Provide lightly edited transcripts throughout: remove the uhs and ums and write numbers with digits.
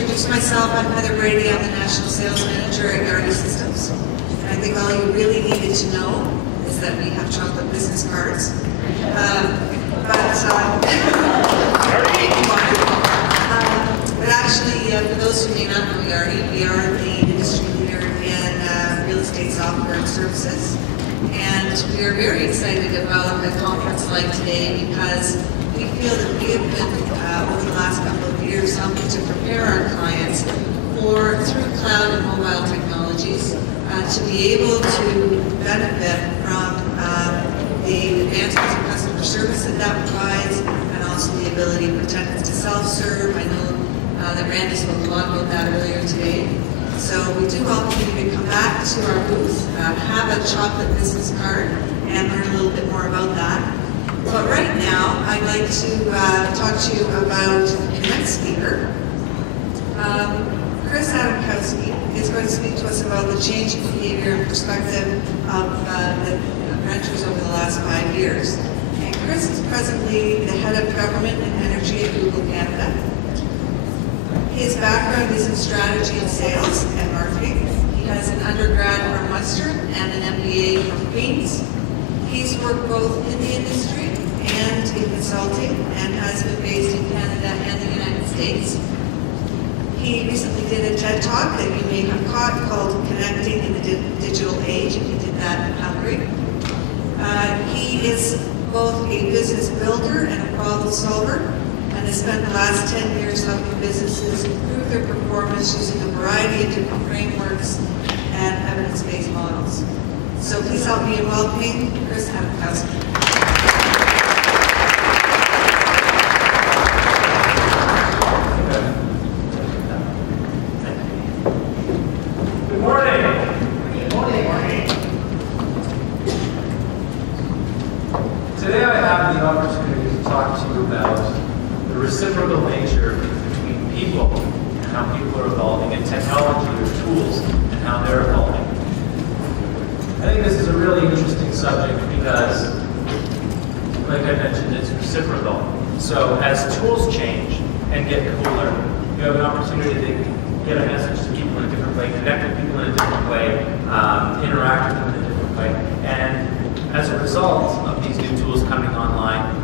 introduce myself. I'm Heather Brady. I'm the National Sales Manager at Yardi Systems. And I think all you really needed to know is that we have chocolate business cards. But actually, for those who may not know Yardi, we are the industry leader in real estate software and services. And we are very excited about a conference like today because we feel that we have been, over the last couple of years, helping to prepare our clients for, through cloud and mobile technologies, to be able to benefit from the advancements in customer service that provides, and also the ability for tenants to self-serve. I know that Randy spoke a lot about that earlier today. So we do welcome you to come back to our booth, have a chocolate business card, and learn a little bit more about that. But right now, I'd like to talk to you about the next speaker. Adamkowski is going to speak to us about the change in behavior and perspective of the renters over the last 5 years. And Chris is presently the head of government and energy at Google Canada. His background is in strategy and sales and marketing. He has an undergrad from Munster and an MBA from Queen's. He's worked both in the industry and in consulting and has been based in Canada and the United States. He recently did a TED Talk that you may have caught called Connecting in the Digital Age, and he did that in Hungary. He is both a business builder and a problem solver, and has spent the last 10 years helping businesses improve their performance using a variety of different frameworks and evidence-based models. So please help me in welcoming Chris Adamkowski. Today I have the opportunity to talk to you about the reciprocal nature between people and how people are evolving, and technology or tools and how they're evolving. I think this is a really interesting subject because, like I mentioned, it's reciprocal. So as tools change and get cooler, you have an opportunity to get a message to people in a different way, connect with people in a different way, interact with them in a different way. And as a result of these new tools coming online,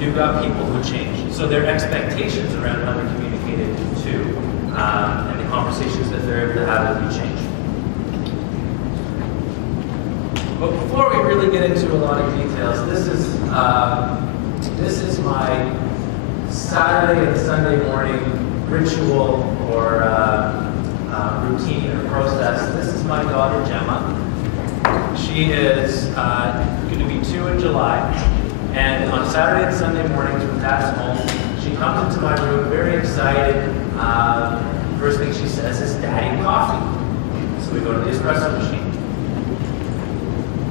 you've got people who change. So their expectations around how they're communicated to, and the conversations that they're able to have with you change. But before we really get into a lot of details, this is my Saturday and Sunday morning ritual or routine or process. This is my daughter Gemma. She is going to be 2 in July, and on Saturday and Sunday mornings when Dad's home, she comes into my room very excited. First thing she says is, "Daddy, coffee." So we go to the espresso machine.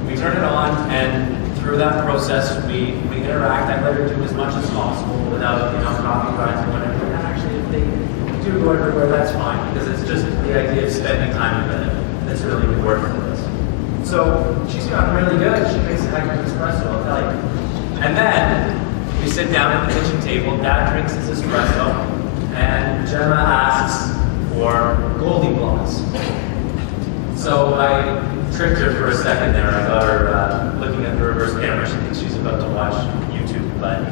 We turn it on, and through that process, we interact. I let her do as much as possible without, coffee grinds and whatever. And actually, if they do go everywhere, that's fine, because it's just the idea of spending time with them that's really important for us. So she's gotten really good. She makes a heck of an espresso, I'll tell you. And then we sit down at the kitchen table. Dad drinks his espresso, and Gemma asks for Goldie Blocks. So I tricked her for a second there. I got her looking at the reverse camera. She thinks she's about to watch YouTube, but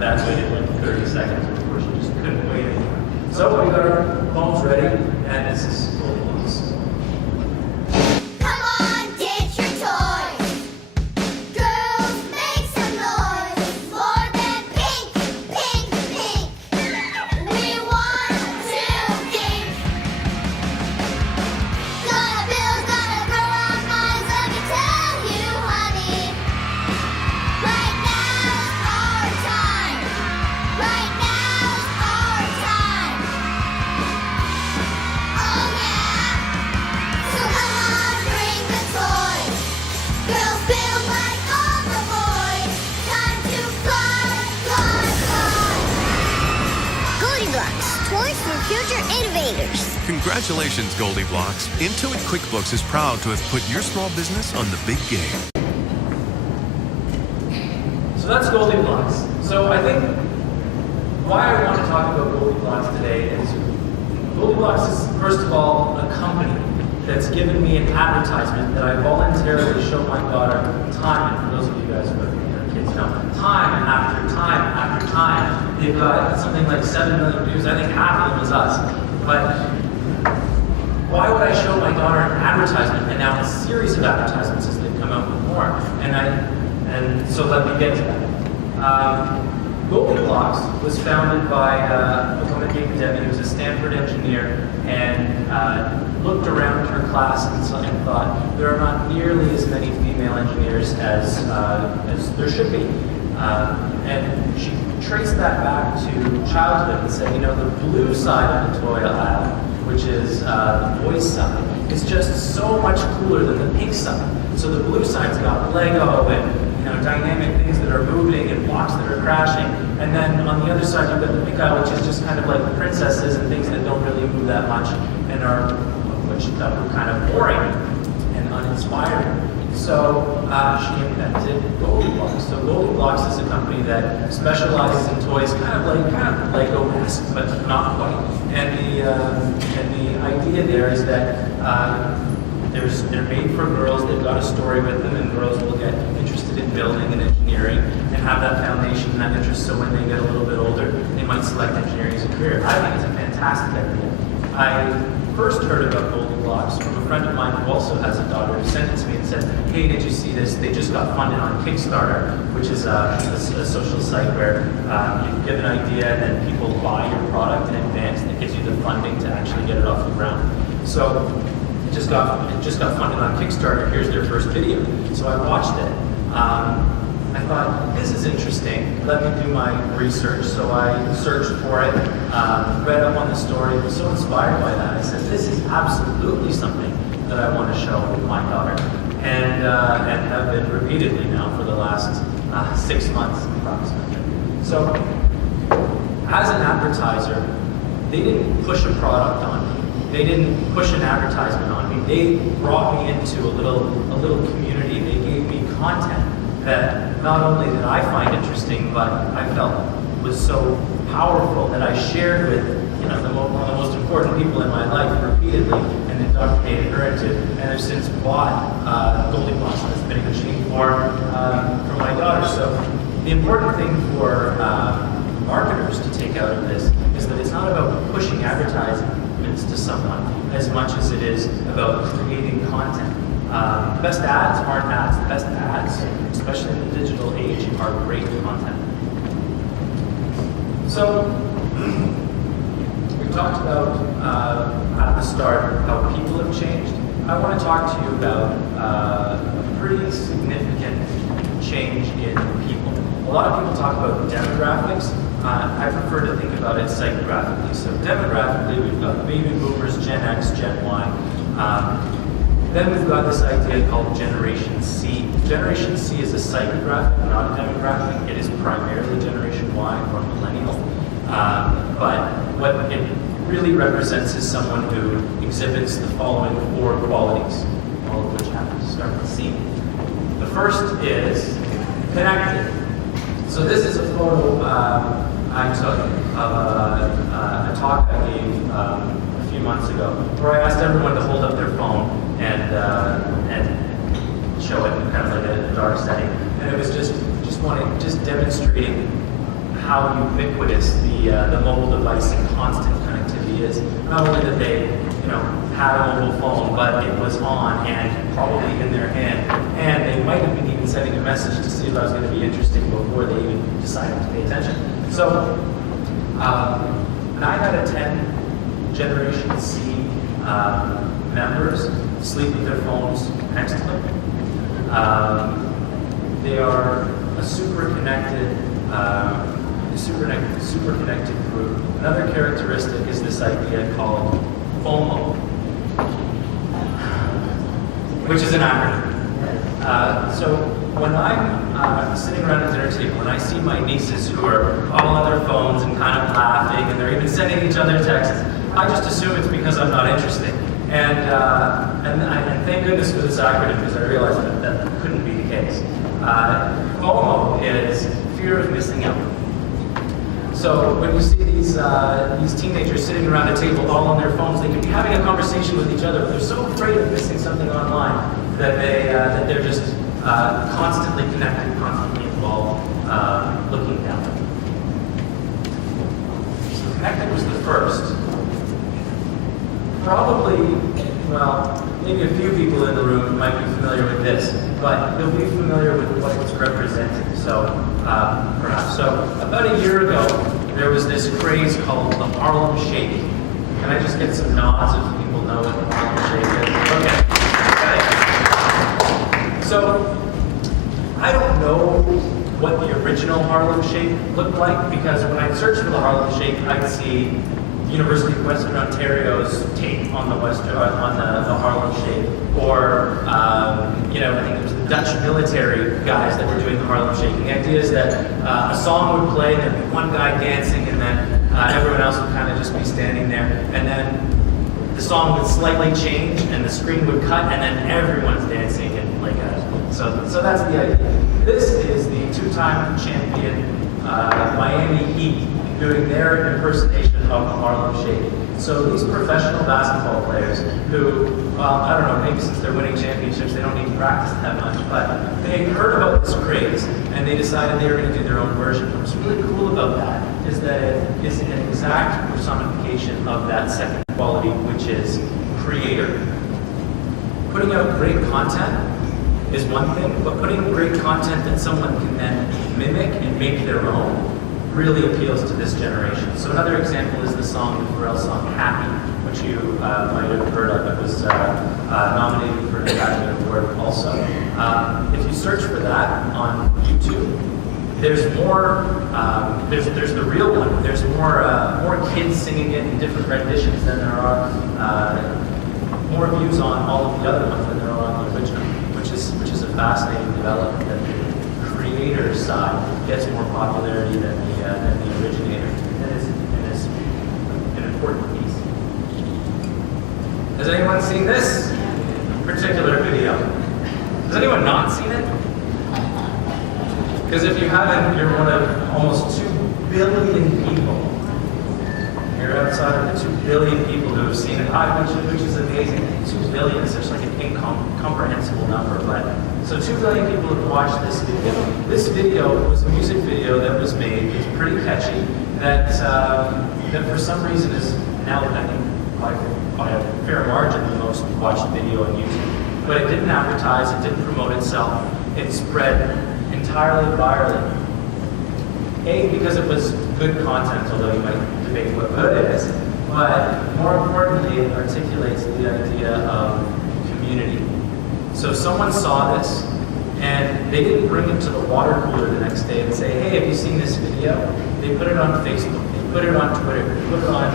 Dad's waited like 30 seconds before she just couldn't wait anymore. So we got our phones ready, and this is Goldie Blocks. Congratulations, Goldie Blocks. Intuit QuickBooks is proud to have put your small business on the big game. So that's Goldie Blocks. So I think why I want to talk about Goldie Blocks today is Goldilocks is, first of all, a company that's given me an advertisement that I voluntarily show my daughter time, and for those of you guys who have kids know, time after time after time. They've got something like 7 million views. I think half of them is us. But why would I show my daughter an advertisement and now a series of advertisements as they've come out with more? And so let me get to that. Goldilocks was founded by a woman named Debbie, who was a Stanford engineer, and looked around her class and thought there are not nearly as many female engineers as there should be. And she traced that back to childhood and said, you know, the blue side of the toy aisle, which is the boys' side, is just so much cooler than the pink side. So the blue side's got Lego and dynamic things that are moving and blocks that are crashing. And then on the other side, you've got the pink aisle, which is just kind of like princesses and things that don't really move that much and are kind of boring and uninspiring. So she invented Goldilocks. So Goldilocks is a company that specializes in toys, kind of Lego-esque, but not quite. And the idea there is that they're made for girls. They've got a story with them, and girls will get interested in building and engineering and have that foundation and that interest. So when they get a little bit older, they might select engineering as a career. I think it's a fantastic idea. I first heard about Goldilocks from a friend of mine who also has a daughter, who sent it to me and said, hey, did you see this? They just got funded on Kickstarter, which is a social site where you give an idea and then people buy your product in advance, and it gives you the funding to actually get it off the ground. So it just got funded on Kickstarter. Here's their first video. So I watched it. I thought, this is interesting. Let me do my research. So I searched for it, read up on the story, was so inspired by that. I said, this is absolutely something that I want to show my daughter. And have been repeatedly now for the last 6 months approximately. So as an advertiser, they didn't push a product on me. They didn't push an advertisement on me. They brought me into a little community. They gave me content that not only did I find interesting, but I felt was so powerful that I shared with one of the most important people in my life repeatedly, and indoctrinated her into, and have since bought Goldilocks, and it's been a machine for my daughter. So the important thing for marketers to take out of this is that it's not about pushing advertisements to someone as much as it is about creating content. The best ads aren't ads. The best ads, especially in the digital age, are great content. So we talked about at the start how people have changed. I want to talk to you about a pretty significant change in people. A lot of people talk about demographics. I prefer to think about it psychographically. So demographically, we've got baby boomers, Gen X, Gen Y. Then we've got this idea called Generation C. Generation C is a psychographic, not a demographic. It is primarily Generation Y or millennial. But what it really represents is someone who exhibits the following 4 qualities, all of which have to start with C. The first is connected. So this is a photo I took of a talk I gave a few months ago, where I asked everyone to hold up their phone and show it in kind of like a dark setting, and it was just demonstrating how ubiquitous the mobile device and constant connectivity is. Not only that they had a mobile phone, but it was on and probably in their hand, and they might have been even sending a message to see if I was going to be interesting before they even decided to pay attention. So 9 out of 10 Generation C members sleep with their phones next to them. They are a super connected group. Another characteristic is this idea called FOMO, which is an acronym. So when I'm sitting around a dinner table and I see my nieces who are all on their phones and kind of laughing, and they're even sending each other texts, I just assume it's because I'm not interesting. And thank goodness for this acronym, because I realized that couldn't be the case. FOMO is fear of missing out. So when you see these teenagers sitting around a table all on their phones, they could be having a conversation with each other, but they're so afraid of missing something online that they're just constantly connected, constantly involved, looking down. So connected was the first. Probably, well, maybe a few people in the room might be familiar with this, but you'll be familiar with what it's represented. So, perhaps. So, about a year ago, there was this craze called the Harlem Shake. Can I just get some nods if people know what the Harlem Shake is? Okay. So, I don't know what the original Harlem Shake looked like, because when I searched for the Harlem Shake, I'd see University of Western Ontario's take on the the Harlem Shake, or I think it was the Dutch military guys that were doing the Harlem Shake. And the idea is that a song would play, there'd be one guy dancing, and then everyone else would kind of just be standing there, and then the song would slightly change, and the screen would cut, and then everyone's dancing, and so that's the idea. This is the two-time champion Miami Heat doing their impersonation of the Harlem Shake. So these professional basketball players who, well, I don't know, maybe since they're winning championships, they don't need to practice that much, but they heard about this craze, and they decided they were going to do their own version. What's really cool about that is that it is an exact personification of that second quality, which is creator. Putting out great content is one thing, but putting great content that someone can then mimic and make their own really appeals to this generation. So another example is the song, the Pharrell song, Happy, which you might have heard of. It was nominated for an Academy Award also. If you search for that on YouTube, there's more, there's the real one. There's more kids singing it in different renditions than there are, more views on all of the other ones than there are on the original, which is a fascinating development, that the creator side gets more popularity than the originator. That is an important piece. Has anyone seen this particular video? Has anyone not seen it? Because if you haven't, you're one of almost 2 billion people. You're outside of the 2 billion people who have seen it, which is amazing. 2 billion is such like an incomprehensible number, but so 2 billion people have watched this video. This video was a music video that was made. It's pretty catchy. That for some reason is now, I think, by a fair margin, the most watched video on YouTube. But it didn't advertise. It didn't promote itself. It spread entirely virally. Because it was good content, although you might debate what good is. But more importantly, it articulates the idea of community. So someone saw this, and they didn't bring it to the water cooler the next day and say, hey, have you seen this video? They put it on Facebook, they put it on Twitter, they put it on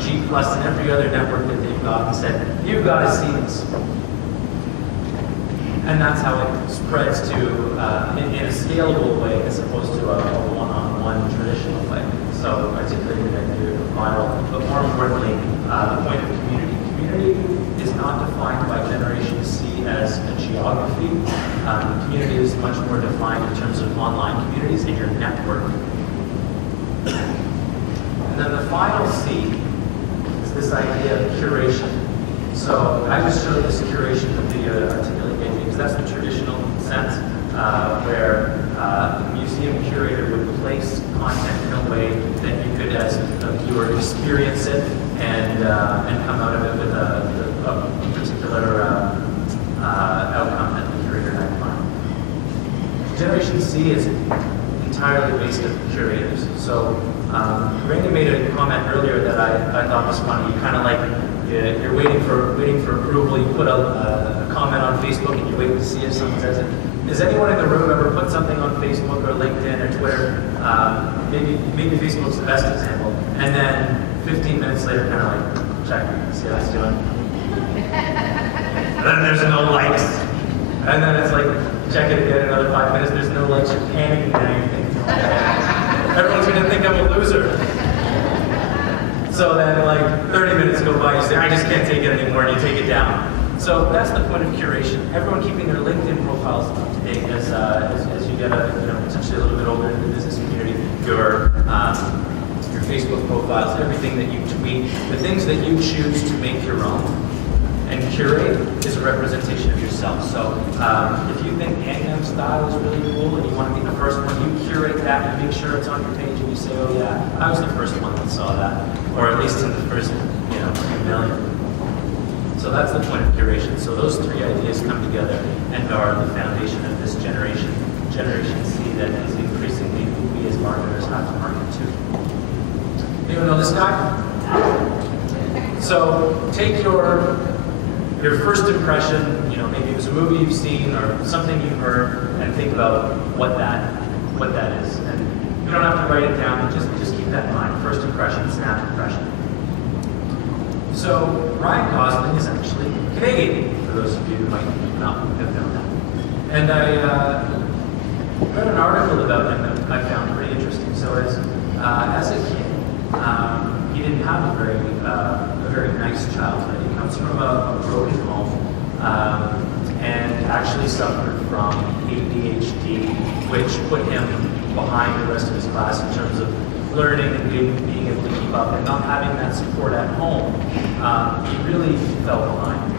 G+ and every other network that they've got, and said, you've got to see this. And that's how it spreads to, in a scalable way, as opposed to a one-on-one traditional way. So articulating the idea of viral, but more importantly, the point of community. Community is not defined by Generation C as a geography. Community is much more defined in terms of online communities and your network. And then the final C is this idea of curation. So I just showed this curation video to articulate the idea, because that's the traditional sense, where a museum curator would place content in a way that you could, as a viewer, experience it and come out of it with a particular outcome that the curator had in mind. Generation C is entirely based on curators. So Randy made a comment earlier that I thought was funny. You kind of like, you're waiting for approval. You put a comment on Facebook and you wait to see if someone says it. Has anyone in the room ever put something on Facebook or LinkedIn or Twitter? Maybe Facebook's the best example. And then 15 minutes later, kind of like, check, see how it's doing. Then there's no likes. And then it's like, check it again, another 5 minutes, there's no likes, you're panicking and anything. Everyone's gonna think I'm a loser. So then like 30 minutes go by, you say, I just can't take it anymore, and you take it down. So that's the point of curation. Everyone keeping their LinkedIn profiles up to date as you get potentially a little bit older in the business community. Your Facebook profiles, everything that you tweet, the things that you choose to make your own and curate is a representation of yourself. So if you think Gangnam Style is really cool and you want to be the first one, you curate that and make sure it's on your page and you say, oh yeah, I was the first one that saw that, or at least in the first, few million. So that's the point of curation. So those three ideas come together and are the foundation of this Generation C that is increasingly who we as marketers have to market to. Anyone know this guy? So take your first impression, maybe it was a movie you've seen or something you've heard, and think about what that is. And you don't have to write it down, just keep that in mind. First impression, snap impression. So Ryan Gosling is actually Canadian, for those of you who might not have known that. And I read an article about him that I found pretty interesting. So as a kid, he didn't have a very nice childhood. He comes from a broken home and actually suffered from ADHD, which put him behind the rest of his class in terms of learning and being able to keep up, and not having that support at home. He really fell behind.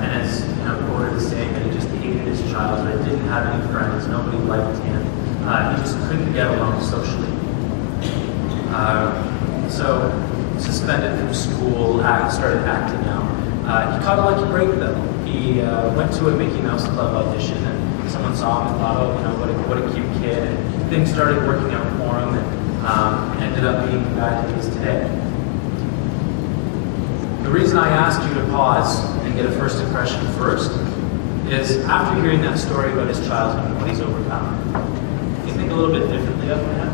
And as quoted as saying that he just hated his childhood, didn't have any friends, nobody liked him. He just couldn't get along socially. So suspended from school, started acting out. He caught a lucky break though. He went to a Mickey Mouse Club audition, and someone saw him and thought, oh, what a cute kid. And things started working out for him, and ended up being the guy that he is today. The reason I asked you to pause and get a first impression first is after hearing that story about his childhood and what he's overcome, you think a little bit differently of him.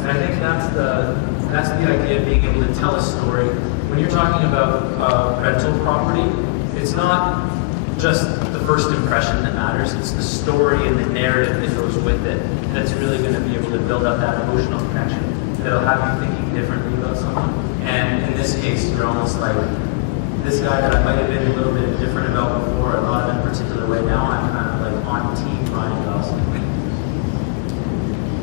And I think that's the idea of being able to tell a story. When you're talking about rental property, it's not just the first impression that matters, it's the story and the narrative that goes with it that's really going to be able to build up that emotional connection that'll have you thinking differently about someone. And in this case, you're almost like, this guy that I might have been a little bit different about before, or thought of in a particular way, now I'm kind of like on team Ryan Gosling.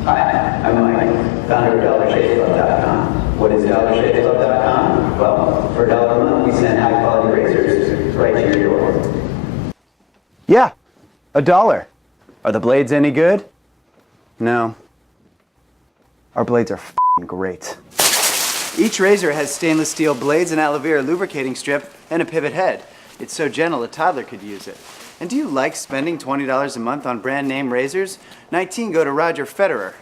Hi, I'm Mike, founder of DollarShaveClub.com. What is DollarShaveClub.com? Well, for $1 a month, we send high-quality razors right to your door. Yeah, $1. Are the blades any good? No. Our blades are f***ing great. Each razor has stainless steel blades, an aloe vera lubricating strip, and a pivot head. It's so gentle a toddler could use it. And do you like spending $20 a month on brand name razors? 19 go to Roger Federer.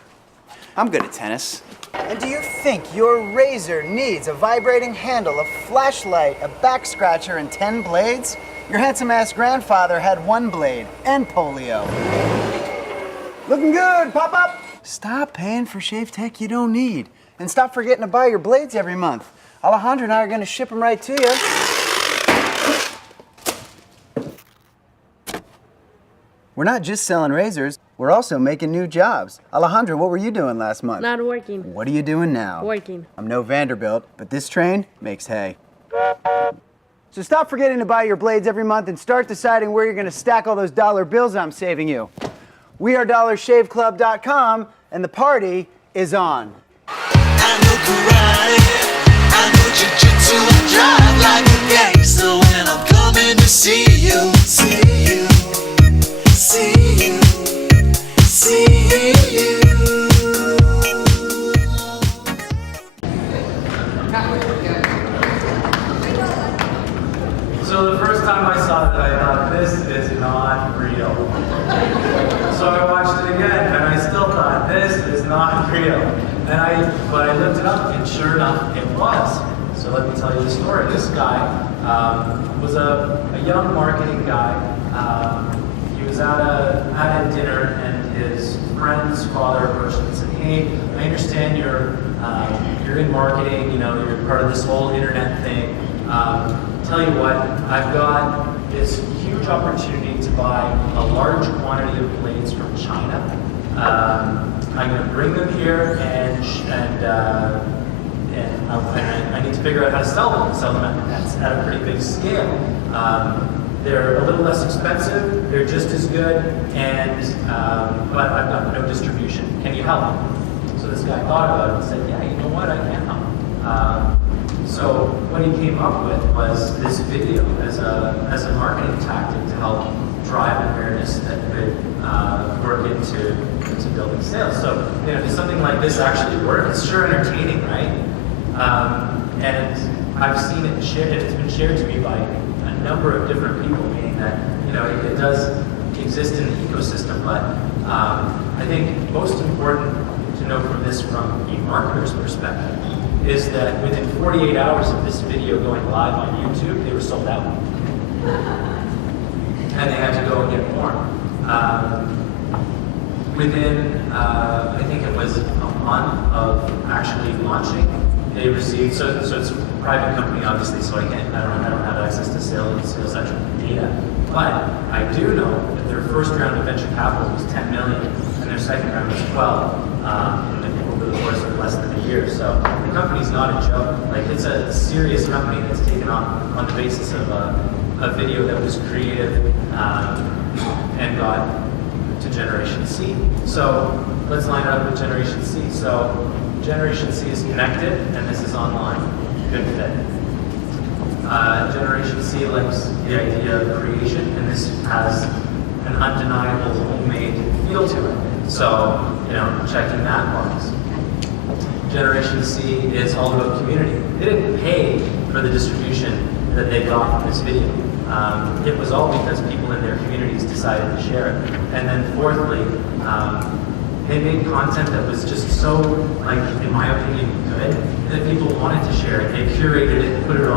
I'm good at tennis. And do you think your razor needs a vibrating handle, a flashlight, a back scratcher, and 10 blades? Your handsome-ass grandfather had 1 blade and polio. Looking good, pop-up! Stop paying for shave tech you don't need. And stop forgetting to buy your blades every month. Alejandro and I are going to ship them right to you. We're not just selling razors, we're also making new jobs. Alejandro, what were you doing last month? Not working. What are you doing now? Working. I'm no Vanderbilt, but this train makes hay. So stop forgetting to buy your blades every month and start deciding where you're going to stack all those dollar bills I'm saving you. We are DollarShaveClub.com, and the party is on. I know karate, I know jiu-jitsu, I drive like a gangster when I'm coming to see you, see you, see you, see you. So the first time I saw it, I thought, this is not real. So I watched it again, and I still thought, this is not real. But I looked it up, and sure enough, it was. So let me tell you the story. This guy was a young marketing guy. He was at a dinner, and his friend's father approached him and said, "Hey, I understand you're in marketing. You're part of this whole internet thing. Tell you what, I've got this huge opportunity to buy a large quantity of blades from China. I'm going to bring them here, and I need to figure out how to sell them at a pretty big scale. They're a little less expensive, they're just as good, but I've got no distribution. Can you help?" So So this guy thought about it and said, yeah, you know what, I can help. So what he came up with was this video as a marketing tactic to help drive awareness that could work into building sales. So, you know, does something like this actually work? It's sure entertaining, right? And I've seen it shared, and it's been shared to me by a number of different people, meaning that, you know, it does exist in the ecosystem, but I think most important to know from this from a marketer's perspective is that within 48 hours of this video going live on YouTube, they were sold out. And they had to go and get more. Within, I think it was a month of actually launching, they received, so it's a private company obviously, so I don't have access to sales actual data. But I do know that their first round of venture capital was 10 million, and their second round was 12. Over the course of less than a year. So the company's not a joke. Like, it's a serious company that's taken on the basis of a video that was creative and got to Generation C. So let's line it up with Generation C. So Generation C is connected, and this is online. Good fit. Generation C likes the idea of creation, and this has an undeniable homemade feel to it. So, you know, checking that box. Generation C is all about community. They didn't pay for the distribution that they got from this video. It was all because people in their communities decided to share it. And then fourthly, they made content that was just so, like, in my opinion, good, that people wanted to share it. They curated it, put it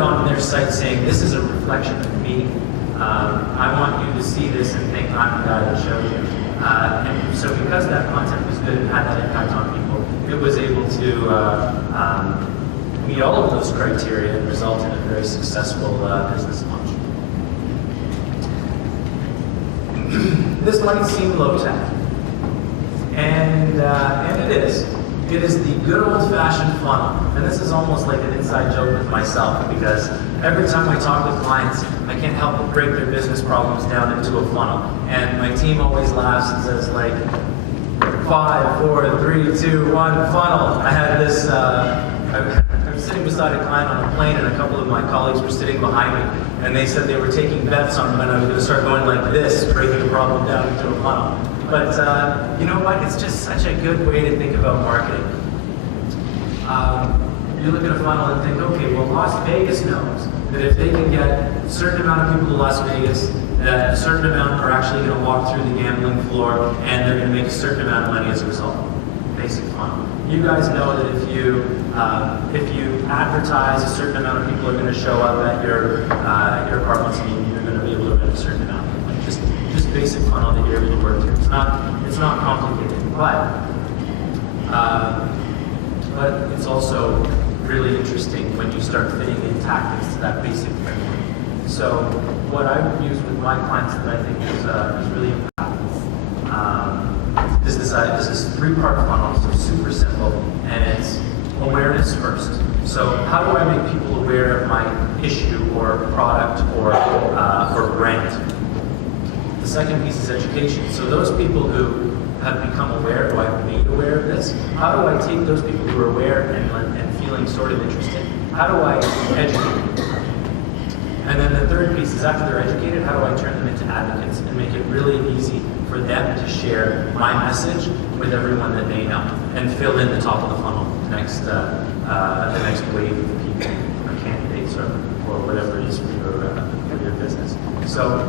on their site saying, this is a reflection of me. I want you to see this and think I'm the guy that showed you. And so because that content was good and had that impact on people, it was able to meet all of those criteria and result in a very successful business launch. This might seem low tech, and it is. It is the good old-fashioned funnel, and this is almost like an inside joke with myself, because every time I talk with clients, I can't help but break their business problems down into a funnel. And my team always laughs and says, like, 5, 4, 3, 2, 1, funnel. I had this, I was sitting beside a client on a plane, and a couple of my colleagues were sitting behind me, and they said they were taking bets on when I was going to start going like this, breaking the problem down into a funnel. But you know what? It's just such a good way to think about marketing. You look at a funnel and think, okay, well, Las Vegas knows that if they can get a certain amount of people to Las Vegas, that a certain amount are actually going to walk through the gambling floor, and they're going to make a certain amount of money as a result. Basic funnel. You guys know that if you advertise, a certain amount of people are going to show up at your apartments, and you're going to be able to rent a certain amount. Like just basic funnel that you're able to work through. It's not complicated, but it's also really interesting when you start fitting in tactics to that basic framework. So what I would use with my clients that I think is really impactful is this 3-part funnel, so super simple, and it's awareness first. So how do I make people aware of my issue or product or brand? The second piece is education. So those people who have become aware, who I've made aware of this, how do I take those people who are aware and feeling sort of interested, how do I educate them? And then the third piece is after they're educated, how do I turn them into advocates and make it really easy for them to share my message with everyone that they know and fill in the top of the funnel, the next wave of people or candidates or whatever it is for your business. So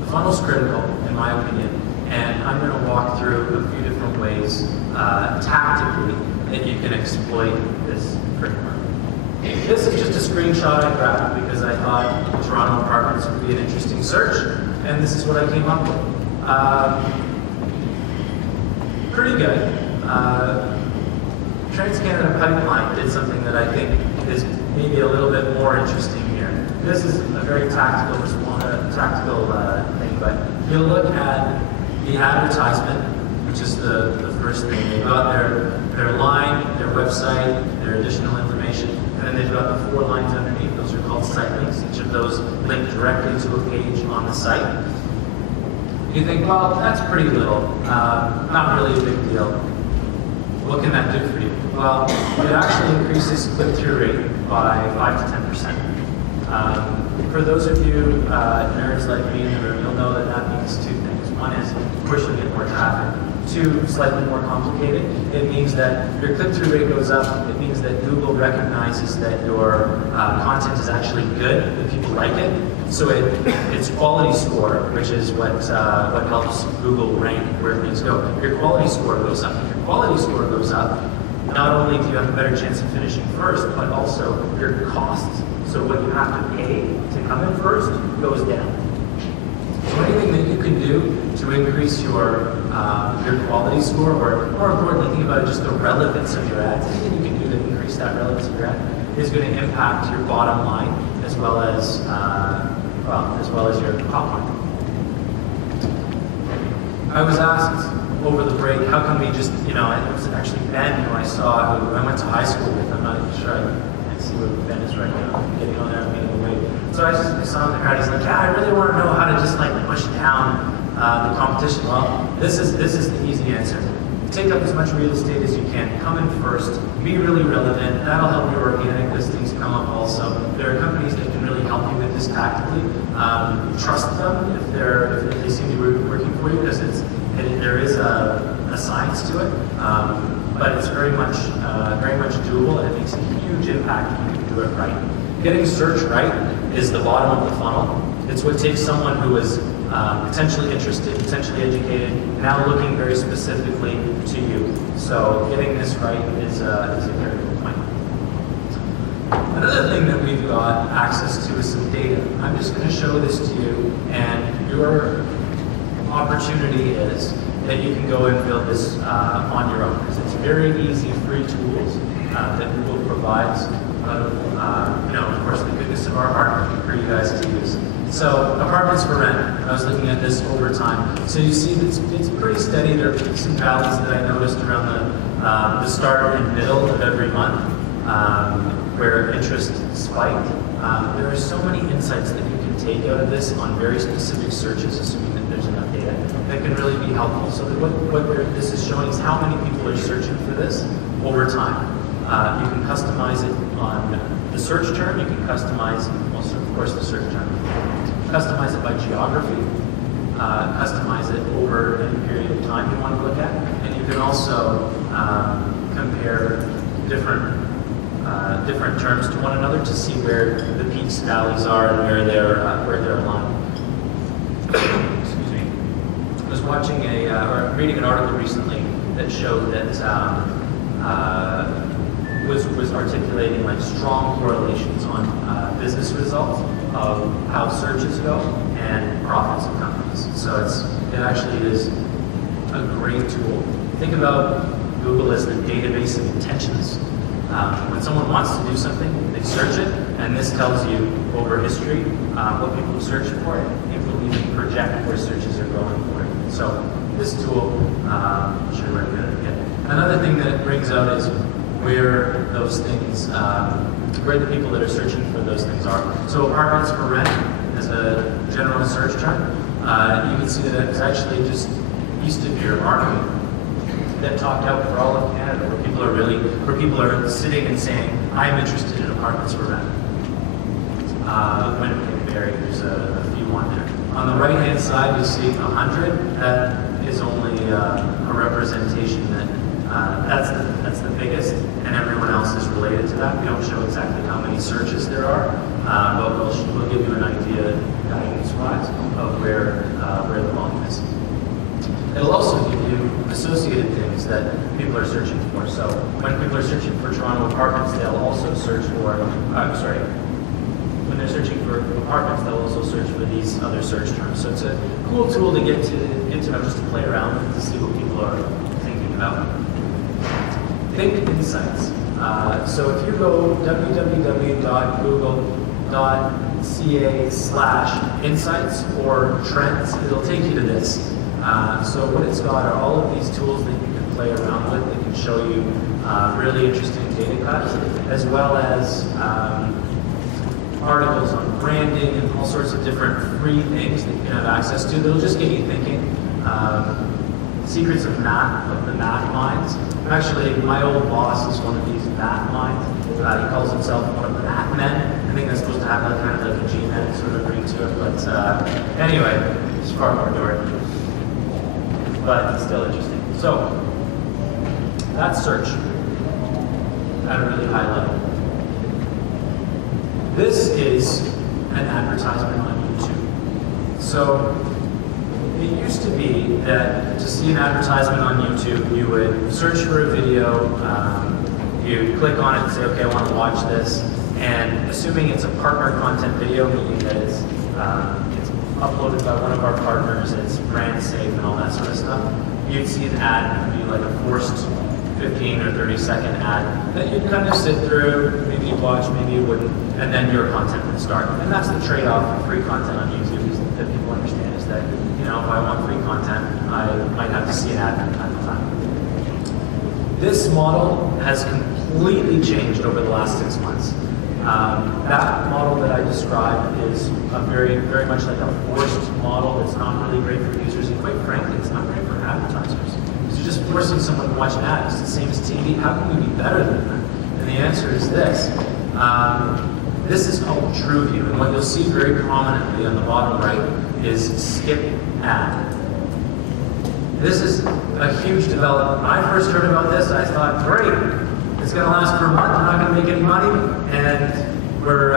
the funnel's critical, in my opinion, and I'm going to walk through a few different ways tactically that you can exploit this framework. This is just a screenshot I grabbed because I thought Toronto apartments would be an interesting search, and this is what I came up with. Pretty good. TransCanada Pipeline did something that I think is maybe a little bit more interesting here. This is a very tactical thing, but you'll look at the advertisement, which is the first thing. They've got their line, their website, their additional information, and then they've got the 4 lines underneath. Those are called site links. Each of those link directly to a page on the site. You think, well, that's pretty little, not really a big deal. What can that do for you? Well, it actually increases click-through rate by 5 to 10%. For those of you nerds like me in the room, you'll know that that means two things. One is, of course, you'll get more traffic. Two, slightly more complicated. It means that your click-through rate goes up. It means that Google recognizes that your content is actually good, that people like it. So its quality score, which is what helps Google rank where things go. Your quality score goes up. If your quality score goes up, not only do you have a better chance of finishing first, but also your costs. So what you have to pay to come in first goes down. So anything that you can do to increase your quality score, or more importantly, think about just the relevance of your ads. Anything you can do to increase that relevance of your ad is going to impact your bottom line as well as your top line. I was asked over the break, how can we just, it was actually Ben who I went to high school with. I'm not even sure I can see where Ben is right now. I'm getting on there and being away. So I saw him in the crowd. He's like, yeah, I really want to know how to just push down the competition. Well, this is the easy answer. Take up as much real estate as you can. Come in first. Be really relevant. That'll help your organic listings come up also. There are companies that can really help you with this tactically. Trust them if they seem to be working for you, because there is a science to it. But it's very much doable, and it makes a huge impact when you do it right. Getting search right is the bottom of the funnel. It's what takes someone who is potentially interested, potentially educated, now looking very specifically to you. So getting this right is a very good point. Another thing that we've got access to is some data. I'm just going to show this to you, and your opportunity is that you can go and build this on your own. Because it's very easy, free tools that Google provides out of course, the goodness of our heart for you guys to use. So, apartments for rent. I was looking at this over time. So you see, it's pretty steady. There are peaks and valleys that I noticed around the start and middle of every month, where interest spiked. There are so many insights that you can take out of this on very specific searches, assuming that there's enough data, that can really be helpful. So what this is showing is how many people are searching for this over time. You can customize it on the search term. You can customize, also, of course, the search term. Customize it by geography. Customize it over any period of time you want to look at. And you can also compare different terms to one another to see where the peaks, valleys are, and where they're aligned. Excuse me. I was watching or reading an article recently that showed that was articulating strong correlations on business results of how searches go and profits of companies. So it actually is a great tool. Think about Google as the database of intentions. When someone wants to do something, they search it, and this tells you over history what people are searching for. It will even project where searches are going for it. So this tool should recommend it again. Another thing that it brings out is where those things, where the people that are searching for those things are. So apartments for rent is a general search term. You can see that it's actually just east of your market that topped out for all of Canada, where people are sitting and saying, I'm interested in apartments for rent. Winnipeg, Barrie, there's a few on there. On the right-hand side, you'll see 100. That is only a representation that that's the biggest, and everyone else is related to that. We don't show exactly how many searches there are, but we'll give you an idea, guidance-wise, of where the volume is. It'll also give you associated things that people are searching for. So when people are searching for Toronto apartments, they'll also search for, when they're searching for apartments, they'll also search for these other search terms. So it's a cool tool to get to know, just to play around with, to see what people are thinking about. Think insights. So if you go www.google.ca/insights or trends, it'll take you to this. So what it's got are all of these tools that you can play around with that can show you really interesting data cuts, as well as articles on branding and all sorts of different free things that you can have access to that'll just get you thinking. secrets of math, of the math minds. Actually, my old boss is one of these math minds. He calls himself one of the math men. I think that's supposed to have like kind of like a G-man sort of ring to it, but anyway, it's far more dorky. But it's still interesting. So, that's search at a really high level. This is an advertisement on YouTube. So, it used to be that to see an advertisement on YouTube, you would search for a video, you'd click on it and say, okay, I want to watch this, and assuming it's a partner content video, meaning that it's uploaded by one of our partners, it's brand safe and all that sort of stuff, you'd see an ad, it would be like a forced 15 or 30-second ad that you'd kind of sit through, maybe you'd watch, maybe you wouldn't, and then your content would start. And that's the trade-off of free content on YouTube, is that people understand is that, you know, if I want free content, I might have to see an ad from time to time. This model has completely changed over the last 6 months. That model that I described is a very, very much like a forced model. It's not really great for users, and quite frankly, it's not great for advertisers. Because you're just forcing someone to watch an ad. It's the same as TV. How can we be better than that? And the answer is this. This is called TrueView, and what you'll see very prominently on the bottom right is skip ad. This is a huge development. When I first heard about this, I thought, great, it's going to last for a month, we're not going to make any money, and we're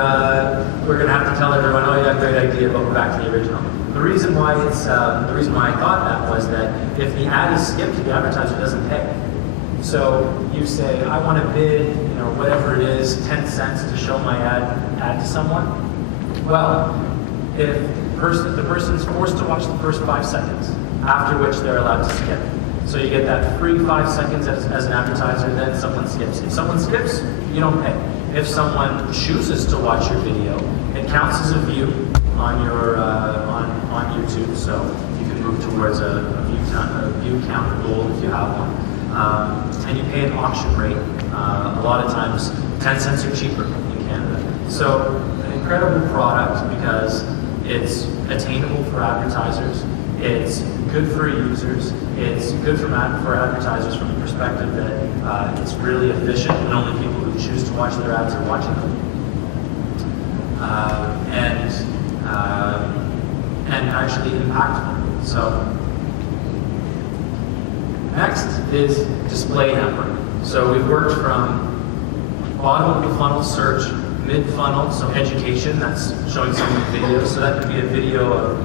going to have to tell everyone, oh yeah, great idea, but we're back to the original. The reason why I thought that was that if the ad is skipped, the advertiser doesn't pay. So you say, I want to bid, you know, whatever it is, 10 cents to show my ad to someone. Well, if the person's forced to watch the first 5 seconds, after which they're allowed to skip. So you get that free 5 seconds as an advertiser, then someone skips. If someone skips, you don't pay. If someone chooses to watch your video, it counts as a view on your on YouTube, so you can move towards a view count goal if you have one. And you pay an auction rate, a lot of times 10 cents or cheaper in Canada. So an incredible product because it's attainable for advertisers, it's good for users, it's good for advertisers from the perspective that it's really efficient and only people who choose to watch their ads are watching them. And actually impactful. So next is display network. So we've worked from bottom of the funnel search, mid funnel, so education, that's showing someone videos. So that could be a video of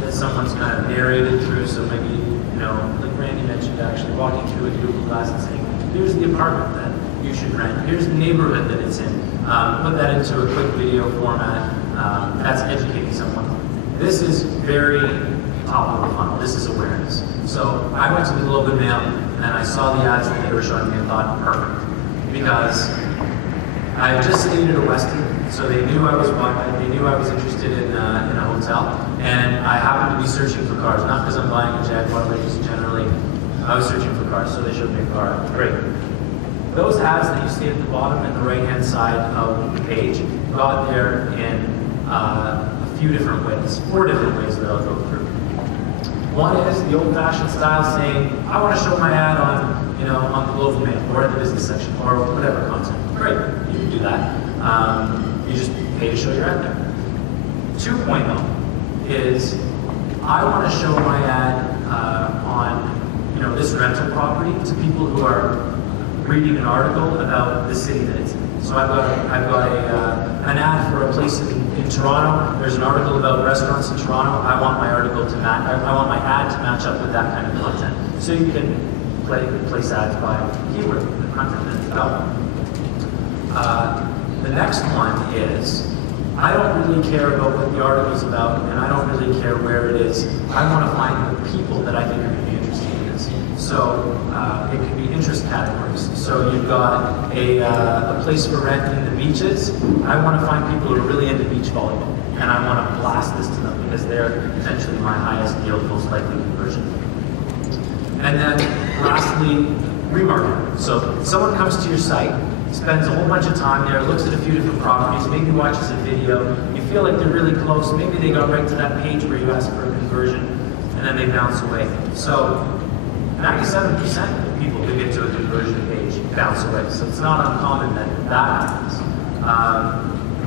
that someone's kind of narrated through. So maybe, you know, like Randy mentioned, actually walking through a Google Glass and saying, here's the apartment that you should rent. Here's the neighborhood that it's in. Put that into a quick video format. That's educating someone. This is very top of the funnel. This is awareness. So I went to the Globe and Mail and I saw the ads that they were showing me and thought, perfect. Because I had just stayed at a Westin, so they knew I was interested in a hotel, and I happened to be searching for cars, not because I'm buying a Jaguar, but just generally, I was searching for cars, so they showed me a car. Great. Those ads that you see at the bottom and the right-hand side of the page got there in a few different ways, 4 different ways that I'll go through. One is the old-fashioned style saying, I want to show my ad on, you know, on the Globe and Mail or in the business section or whatever content. Great, you can do that. You just pay to show your ad there. 2.0 is, I want to show my ad on, you know, this rental property to people who are reading an article about the city that it's in. So I've got an ad for a place in Toronto. There's an article about restaurants in Toronto. I want my article to match. I want my ad to match up with that kind of content. So you can place ads by keyword, the content that it's about. The next one is, I don't really care about what the article's about, and I don't really care where it is. I want to find the people that I think are going to be interested in this. So it can be interest categories. So you've got a place for rent in the beaches. I want to find people who are really into beach volleyball, and I want to blast this to them because they're potentially my highest yield, most likely conversion. And then lastly, remarketing. So someone comes to your site, spends a whole bunch of time there, looks at a few different properties, maybe watches a video, you feel like they're really close, maybe they got right to that page where you asked for a conversion, and then they bounce away. So 97% of people who get to a conversion page bounce away. So it's not uncommon that that happens.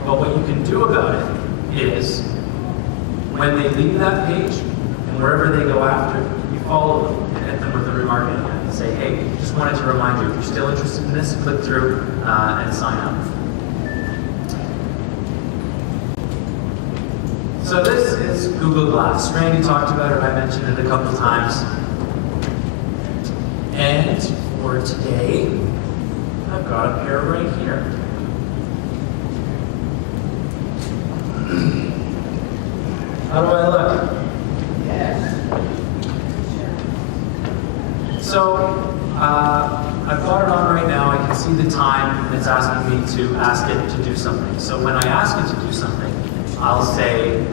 But what you can do about it is when they leave that page and wherever they go after, you follow them and hit them with a remarketing ad and say, hey, just wanted to remind you, if you're still interested in this, click through and sign up. So this is Google Glass. Randy talked about it, I mentioned it a couple times. And for today, I've got a pair right here. How do I look? So, I've got it on right now. I can see the time, and it's asking me to ask it to do something. So when I ask it to do something, I'll say,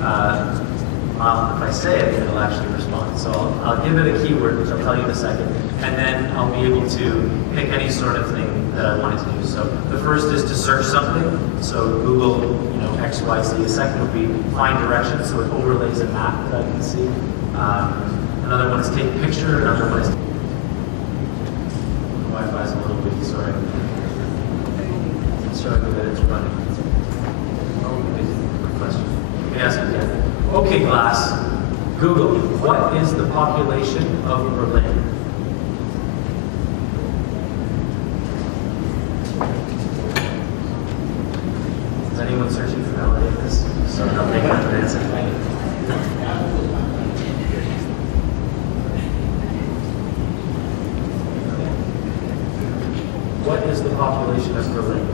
well, if I say it, it'll actually respond. So I'll give it a keyword, which I'll tell you in a second, and then I'll be able to pick any sort of thing that I want it to do. So the first is to search something. So Google, XYZ. The second would be find directions, so it overlays a map that I can see. Another one is take a picture. Another one is Wi-Fi is a little weak. Sorry. It's showing me that it's running. Good question. You can ask again. Okay, Glass. Google, what is the population of Berlin? Is anyone searching for validate this? So I'm making up an answer. What is the population of Berlin?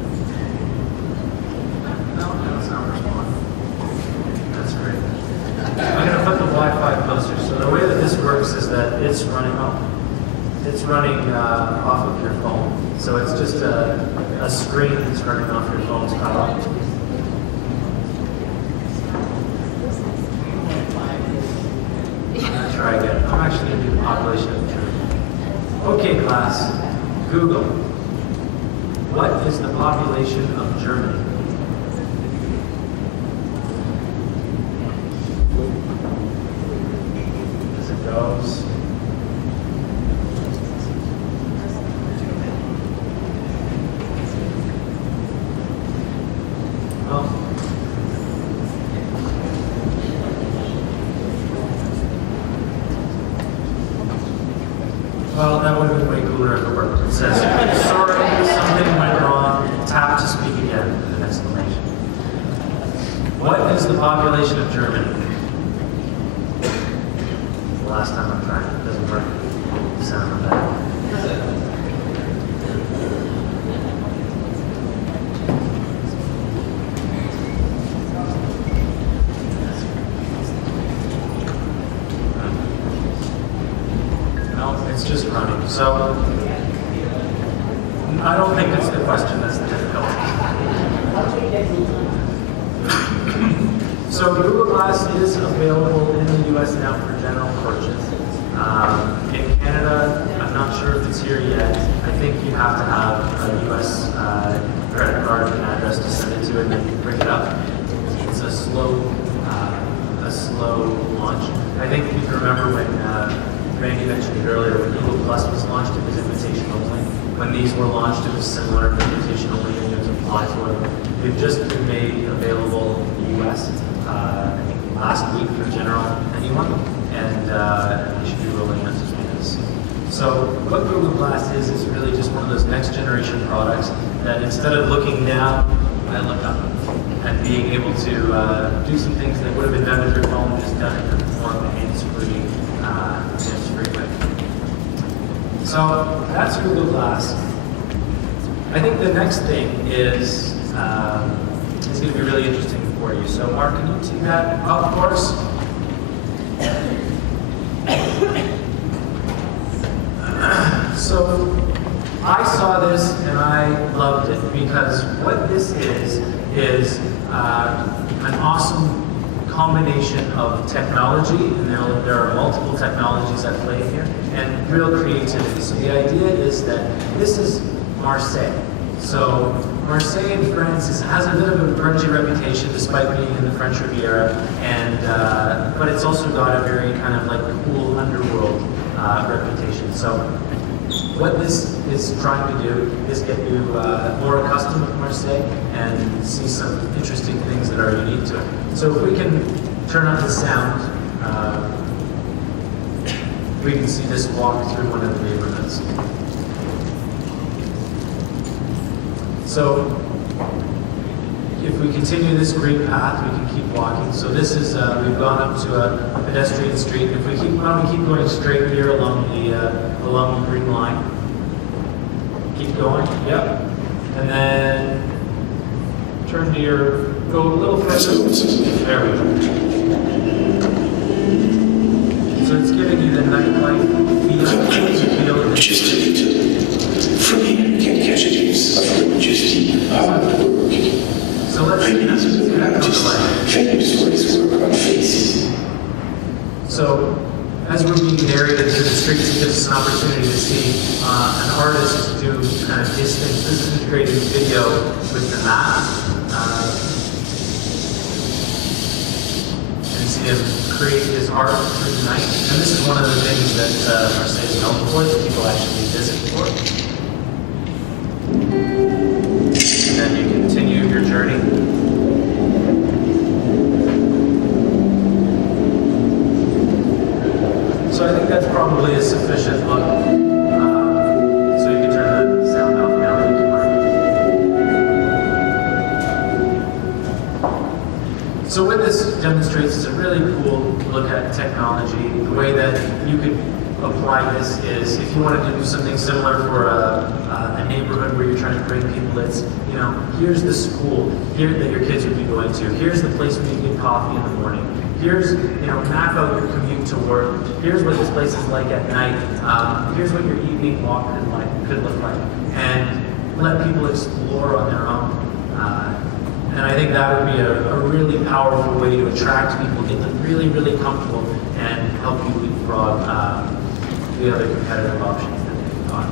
No, that's not responding. That's great. I'm going to put the Wi-Fi closer. So the way that this works is that it's running off of your phone. So it's just a screen that's running off your phone's power. Try again. I'm actually going to do the population of Germany. Okay, class. Google. What is the population of Germany? As it goes. Well, that would have been way cooler if it worked. It says, sorry, something went wrong. Tap to speak again with an exclamation. What is the population of Germany? The last time I'm trying, it doesn't work. Sound of that. It's just running. So I don't think it's the question that's the difficulty. So Google Glass is available in the US now for general purchase. In Canada, I'm not sure if it's here yet. I think you have to have a US credit card and address to send it to and then bring it up. It's a slow launch. I think if you can remember when Randy mentioned it earlier, when Google Plus was launched, it was invitation only. When these were launched, it was similar, invitation only, and you had to apply for them. They've just been made available in the US, I think last week for general anyone, and they should be rolling out as soon as. So what Google Glass is really just one of those next generation products that instead of looking down, I look up, and being able to do some things that would have been done with your phone, just done in the form of hands-free way. So that's Google Glass. I think the next thing is going to be really interesting for you. So Mark, can you see that up for us? So I saw this and I loved it because what this is an awesome combination of technology, and there are multiple technologies at play here, and real creativity. So the idea is that this is Marseille. So Marseille in France has a bit of a grungy reputation despite being in the French Riviera, and but it's also got a very kind of like cool reputation. So what this is trying to do is get you more accustomed with Marseille and see some interesting things that are unique to it. So if we can turn on the sound, we can see this walk through one of the neighborhoods. So if we continue this green path, we can keep walking. So this is, we've gone up to a pedestrian street. If we keep, why don't we keep going straight here along the green line. Keep going, yep. And then turn to your, go a little further. There we go. So it's giving you the nightlife feel. Just a little. From here you can catch a glimpse of electricity, hard work. So let's see that come to life. Famous stories work on faces. So as we're being narrated through the streets, it gives us an opportunity to see an artist do kind of his things. This is integrated video with the map. And see him create his art through the night. And this is one of the things that Marseille is known for, that people actually visit for. And then you continue your journey. So I think that's probably a sufficient look. So you can turn the sound off now that you can mark. So what this demonstrates is a really cool look at technology. The way that you could apply this is if you wanted to do something similar for a neighborhood where you're trying to bring people, it's, you know, here's the school here that your kids would be going to. Here's the place where you get coffee in the morning. Here's, you know, map out your commute to work. Here's what this place is like at night. Here's what your evening walk could look like. And let people explore on their own. And I think that would be a really powerful way to attract people, get them really, really comfortable, and help you leapfrog the other competitive options that they've got.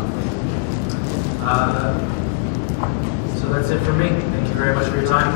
So that's it for me. Thank you very much for your time.